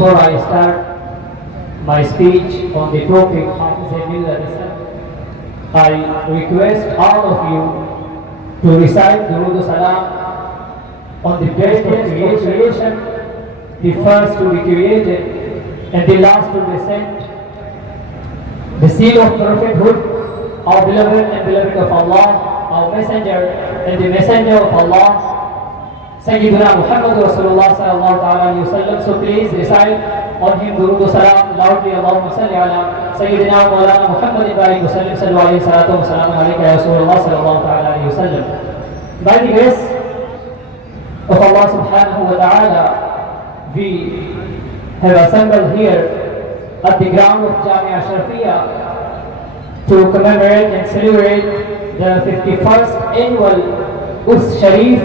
Before I start my speech on the topic Hafiz Millat, I request all of you to recite Durood Salam on the best of creation, the first to be created and the last to be sent, the seal of prophethood, our beloved and beloved of Allah, our messenger and the messenger of Allah, Sayyidina Muhammad Rasulullah sallallahu alayhi wa sallam. So please recite on him Durood Salam loudly. Allahumma salli ala Sayyidina Maulana Muhammad wa sallim sallu alayhi salatu wa salam alayka ya Rasulullah sallallahu alayhi wa sallam. By the grace of Allah subhanahu wa ta'ala, we have assembled here at the ground of Jamia Ashrafiyya to commemorate and celebrate the 51st annual Urs Sharif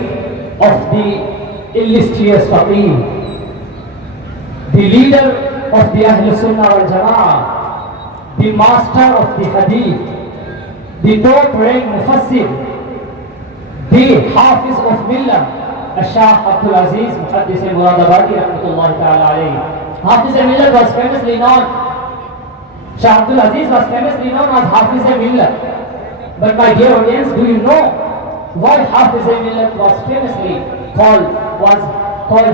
of the illustrious Faqih, the leader of the Ahl Sunnah wal Jama'ah, the master of the Hadith, the top-ranked Mufassir, the Hafiz of Millah, Shah Abdul Aziz Muhaddis al-Muradabadi rahmatullahi ta'ala alayhi. Hafiz al-Millah was famously known, Shah Abdul Aziz was famously known as Hafiz al-Millah. But my dear audience, do you know why Hafiz al-Millah was famously called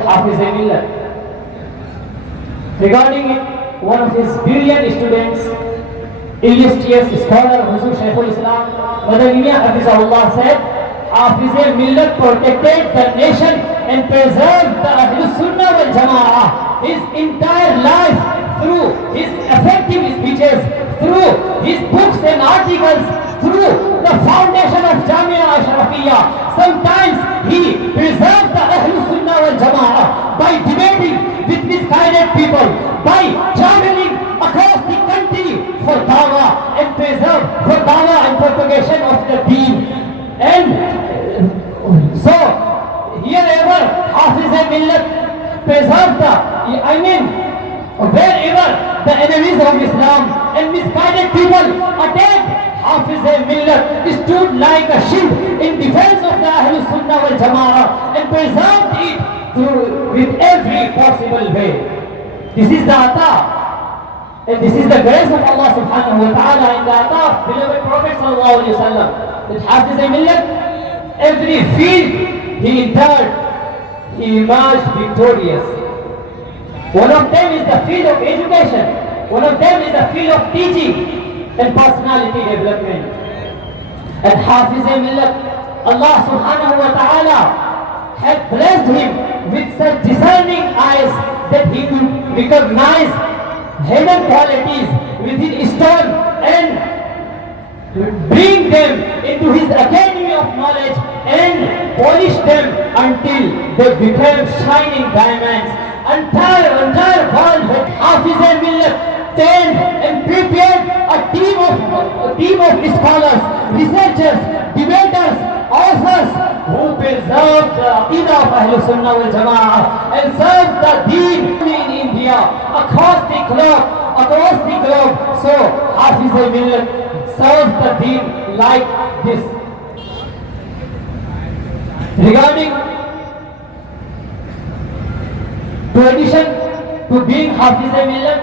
Hafiz al-Millah? Regarding it, one of his brilliant students, illustrious scholar Huzur Shaykhul Islam Madaniya Hafizahullah said, Hafiz al-Millah protected the nation and preserved the Ahlus Sunnah wal Jama'ah. His entire life, through his effective speeches, through his books and articles, through the foundation of Jamia Ashrafiyya, sometimes he preserved the Ahlus Sunnah wal Jama'ah by debating with misguided people, by traveling across the country for dawah and preserve for dawah and propagation of the deen. And so herever Hafiz al-Millat preserved wherever the enemies of Islam and misguided people attacked, Hafiz al-Millat stood like a shield in defense of the Ahlus Sunnah wal Jama'ah and preserved it with every possible way. This is the ata, and this is the grace of Allah subhanahu wa ta'ala and the ata of beloved Prophet sallallahu alayhi wa sallam. That Hafiz al-Millat, every field he entered, he emerged victorious. One of them is the field of education. One of them is the field of teaching and personality development. And Hafiz al-Millat, Allah subhanahu wa ta'ala had blessed him with such discerning eyes that he could recognize hidden qualities within stone and bring them into his academy of knowledge and polish them until they became shining diamonds. Entire world had Hafiz al-Millat trained and prepared a team of scholars, researchers, debaters, authors who preserved the Aqidah of Ahlus Sunnah wal Jama'ah and served the deen in India, across the globe. So Hafiz al-Millat served the deen like this. Regarding to addition to being Hafiz al-Millat,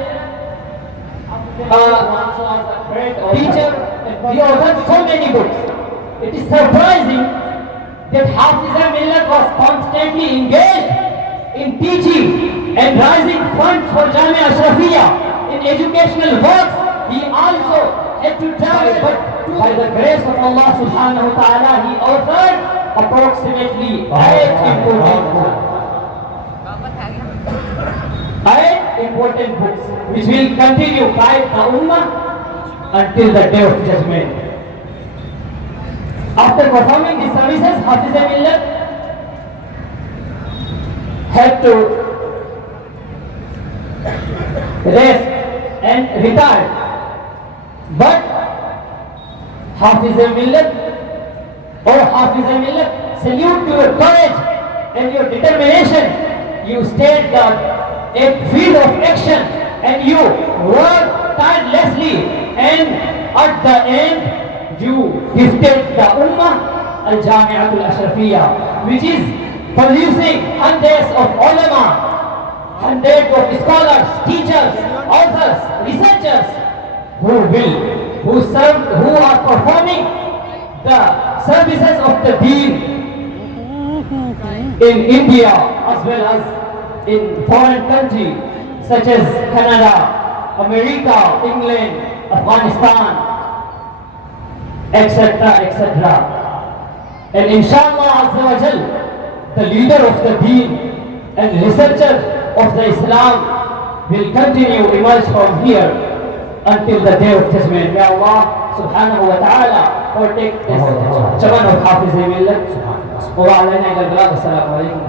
teacher, he authored so many books. It is surprising that Hafiz al-Millat was constantly engaged in teaching and raising funds for Jamia Ashrafiyya in educational works. He also had to travel, but by the grace of Allah subhanahu wa ta'ala, he authored approximately 8 important books which will continue guide the Ummah until the day of judgment. After performing these services, Hafiz al-Millat had to rest and retire. But Hafiz al-Millat, salute to your courage and your determination. You stayed a field of action and you worked tirelessly, and at the end you gifted the Ummah al-Jami'atul Ashrafiyya, which is producing hundreds of ulama hundreds of scholars, teachers, authors, researchers who are performing the services of the deen in India as well as in foreign countries such as Canada, America, England, Afghanistan, etc., etc. And inshallah Azza wa Jal, the leader of the deen and researcher of the Islam will continue emerge from here until the day of judgment. May Allah subhanahu wa ta'ala protect this chaban of Hafiz Millat. Wa alayna ila al-balagh. Assalamu alaikum.